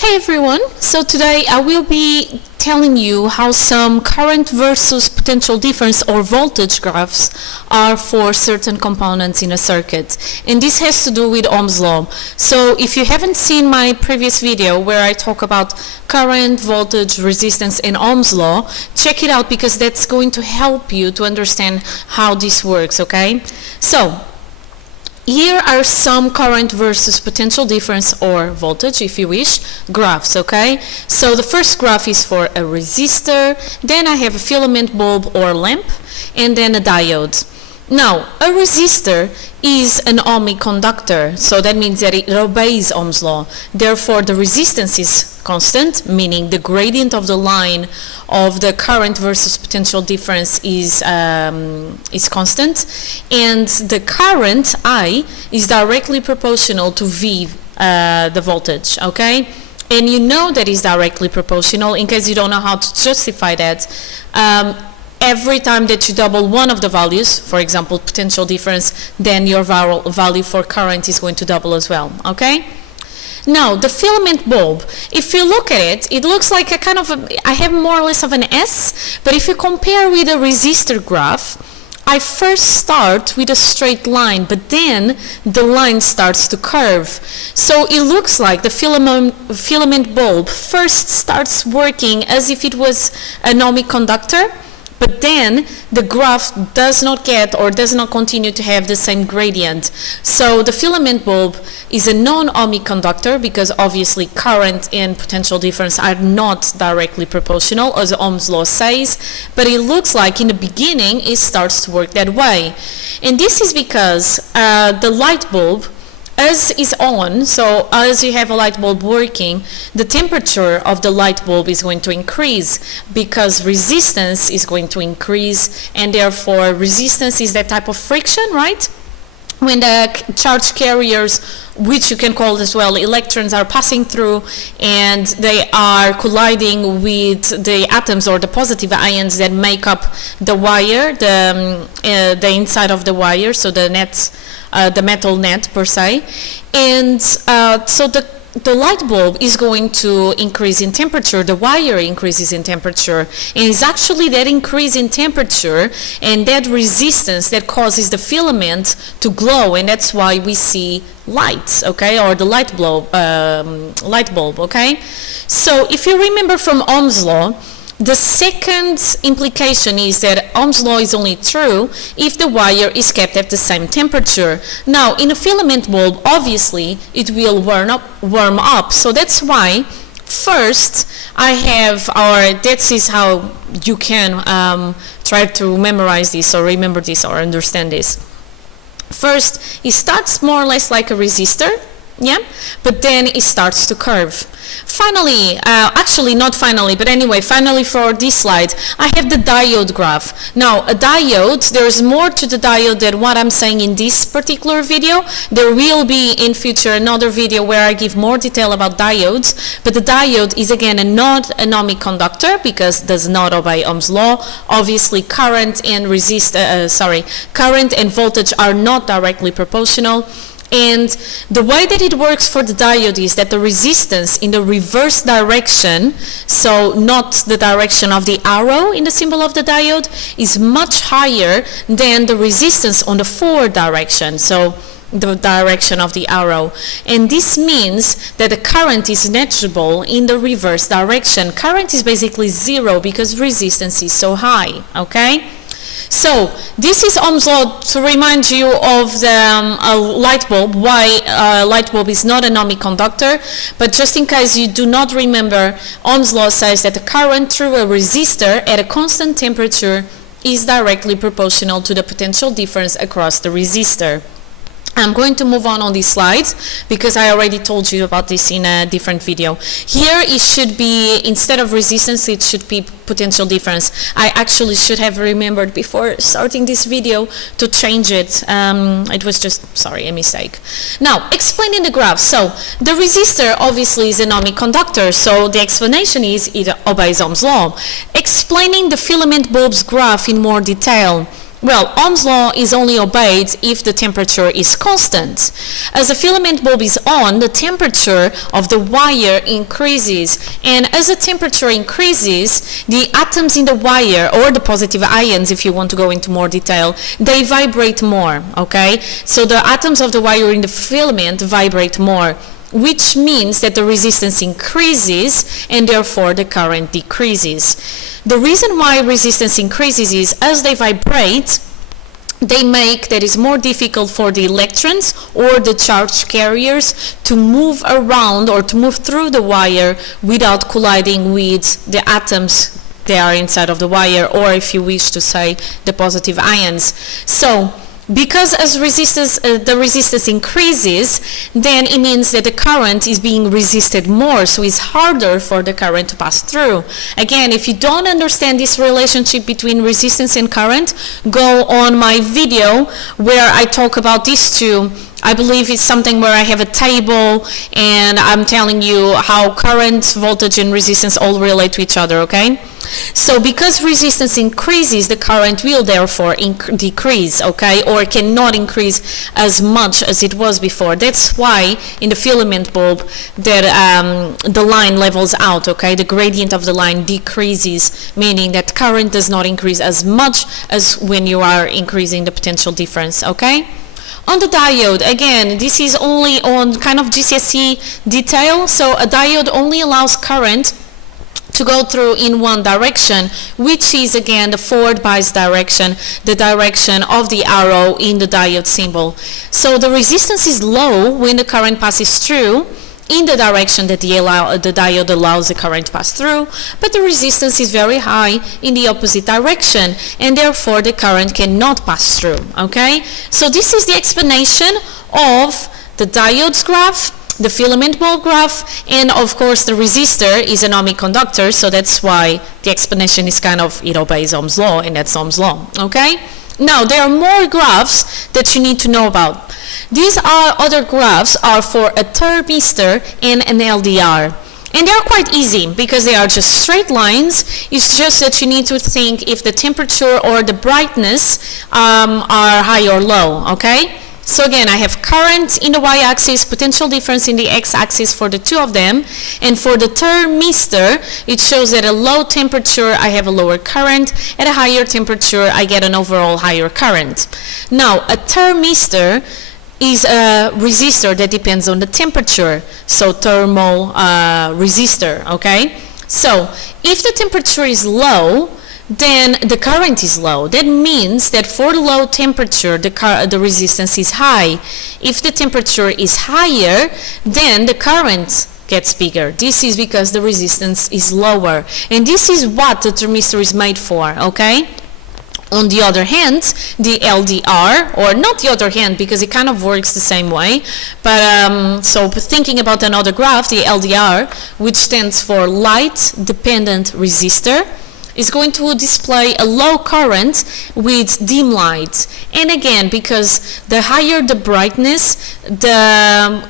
Hey everyone, so today I will be telling you how some current versus potential difference or voltage graphs are for certain components in a circuit, and this has to do with Ohm's law. So if you haven't seen my previous video where I talk about current, voltage, resistance and Ohm's law, check it out because that's going to help you to understand how this works, okay? So here are some current versus potential difference or voltage, if you wish, graphs, okay? So the first graph is for a resistor, then I have a filament bulb or lamp, and then a diode. Now, a resistor is an ohmic conductor, so that means that it obeys Ohm's law. Therefore, the resistance is constant, meaning the gradient of the line of the current versus potential difference is constant, and the current I is directly proportional to V, the voltage, okay? And you know that is directly proportional. In case you don't know how to justify that, every time that you double one of the values, for example, potential difference, then your value for current is going to double as well, okay? Now, the filament bulb, if you look at it, it looks like I have more or less of an S, but if you compare with a resistor graph, I first start with a straight line, but then the line starts to curve. So it looks like the filament bulb first starts working as if it was an ohmic conductor, but then the graph does not get or does not continue to have the same gradient. So the filament bulb is a non-ohmic conductor because obviously current and potential difference are not directly proportional, as Ohm's law says, but it looks like in the beginning it starts to work that way. And this is because the light bulb, as is on, so as you have a light bulb working, the temperature of the light bulb is going to increase because resistance is going to increase, and therefore resistance is that type of friction, right? When the charge carriers, which you can call as well electrons, are passing through and they are colliding with the atoms or the positive ions that make up the wire, the inside of the wire, so the net, the metal net per se, and so the light bulb is going to increase in temperature, the wire increases in temperature, and it's actually that increase in temperature and that resistance that causes the filament to glow, and that's why we see light, okay, or the light bulb, okay? So if you remember from Ohm's law, the second implication is that Ohm's law is only true if the wire is kept at the same temperature. Now, in a filament bulb, obviously, it will warm up. So that's why first I have, or that is how you can try to memorize this or remember this or understand this. First, it starts more or less like a resistor, yeah, but then it starts to curve. Finally, actually not finally, but anyway, finally for this slide, I have the diode graph. Now, a diode, there's more to the diode than what I'm saying in this particular video. There will be in future another video where I give more detail about diodes, but the diode is again not an ohmic conductor because it does not obey Ohm's law. Obviously, current and current and voltage are not directly proportional. And the way that it works for the diode is that the resistance in the reverse direction, so not the direction of the arrow in the symbol of the diode, is much higher than the resistance on the forward direction, so the direction of the arrow. And this means that the current is negligible in the reverse direction. Current is basically zero because resistance is so high, okay? So this is Ohm's law to remind you of the light bulb, why light bulb is not an ohmic conductor, but just in case you do not remember, Ohm's law says that the current through a resistor at a constant temperature is directly proportional to the potential difference across the resistor. I'm going to move on these slides because I already told you about this in a different video. Here it should be, instead of resistance, it should be potential difference. I actually should have remembered before starting this video to change it. It was just, a mistake. Now, explaining the graph. So, the resistor obviously is an ohmic conductor, so the explanation is it obeys Ohm's law. Explaining the filament bulb's graph in more detail. Well, Ohm's law is only obeyed if the temperature is constant. As the filament bulb is on, the temperature of the wire increases, and as the temperature increases, the atoms in the wire, or the positive ions if you want to go into more detail, they vibrate more, okay? So the atoms of the wire in the filament vibrate more, which means that the resistance increases and therefore the current decreases. The reason why resistance increases is as they vibrate, they make that is more difficult for the electrons or the charge carriers to move around or to move through the wire without colliding with the atoms that are inside of the wire, or if you wish to say the positive ions. So because as the resistance increases, then it means that the current is being resisted more, so it's harder for the current to pass through. Again, if you don't understand this relationship between resistance and current, go on my video where I talk about these two. I believe it's something where I have a table and I'm telling you how current, voltage, and resistance all relate to each other, okay? So because resistance increases, the current will therefore decrease, okay, or cannot increase as much as it was before. That's why in the filament bulb that the line levels out, okay, the gradient of the line decreases, meaning that current does not increase as much as when you are increasing the potential difference, okay? On the diode, again, this is only on kind of GCSE detail, so a diode only allows current to go through in one direction, which is again the forward bias direction, the direction of the arrow in the diode symbol. So the resistance is low when the current passes through in the direction that the diode allows the current to pass through, but the resistance is very high in the opposite direction, and therefore the current cannot pass through, okay? So this is the explanation of the diode's graph, the filament bulb graph, and of course the resistor is an ohmic conductor, so that's why the explanation is kind of, it obeys Ohm's law, and that's Ohm's law, okay? Now, there are more graphs that you need to know about. These other graphs are for a thermistor and an LDR. And they are quite easy because they are just straight lines. It's just that you need to think if the temperature or the brightness are high or low, okay? So again, I have current in the y-axis, potential difference in the x-axis for the two of them. And for the thermistor, it shows that at a low temperature, I have a lower current. At a higher temperature, I get an overall higher current. Now, a thermistor is a resistor that depends on the temperature. So thermal resistor, okay? So if the temperature is low, then the current is low. That means that for the low temperature, the resistance is high. If the temperature is higher, then the current gets bigger. This is because the resistance is lower. And this is what the thermistor is made for, okay? On the other hand, the LDR, or not the other hand because it kind of works the same way, but so thinking about another graph, the LDR, which stands for light dependent resistor, is going to display a low current with dim light. And again, because the higher the brightness, the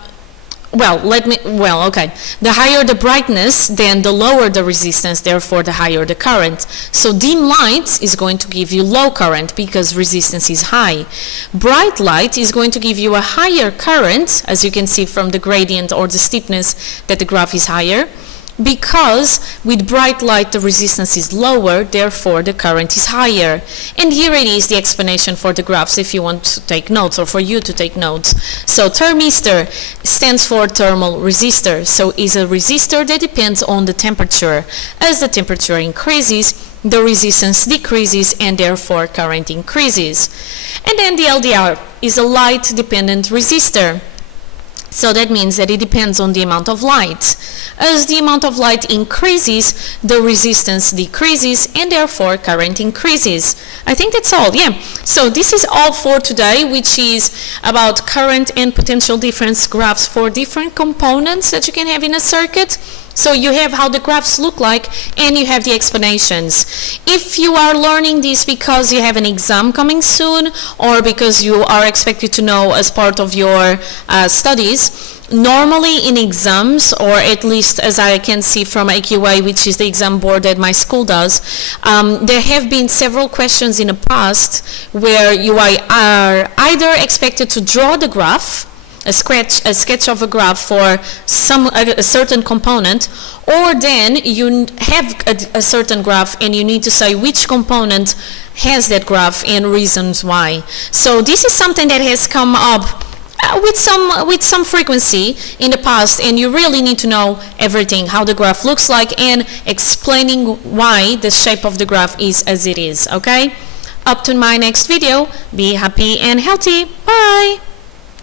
higher the brightness, then the lower the resistance, therefore the higher the current. So dim light is going to give you low current because resistance is high. Bright light is going to give you a higher current, as you can see from the gradient or the steepness that the graph is higher, because with bright light the resistance is lower, therefore the current is higher. And here it is, the explanation for the graphs if you want to take notes or for you to take notes. So thermistor stands for thermal resistor, so is a resistor that depends on the temperature. As the temperature increases, the resistance decreases and therefore current increases. And then the LDR is a light dependent resistor. So that means that it depends on the amount of light. As the amount of light increases, the resistance decreases and therefore current increases. I think that's all, yeah. So this is all for today, which is about current and potential difference graphs for different components that you can have in a circuit. So you have how the graphs look like and you have the explanations. If you are learning this because you have an exam coming soon or because you are expected to know as part of your studies, Normally in exams, or at least as I can see from AQA, which is the exam board that my school does, there have been several questions in the past where you are either expected to draw the graph, a sketch of a graph for a certain component, or then you have a certain graph and you need to say which component has that graph and reasons why. So this is something that has come up with some frequency in the past, and you really need to know everything, how the graph looks like, and explaining why the shape of the graph is as it is, okay? Up to my next video, be happy and healthy. Bye!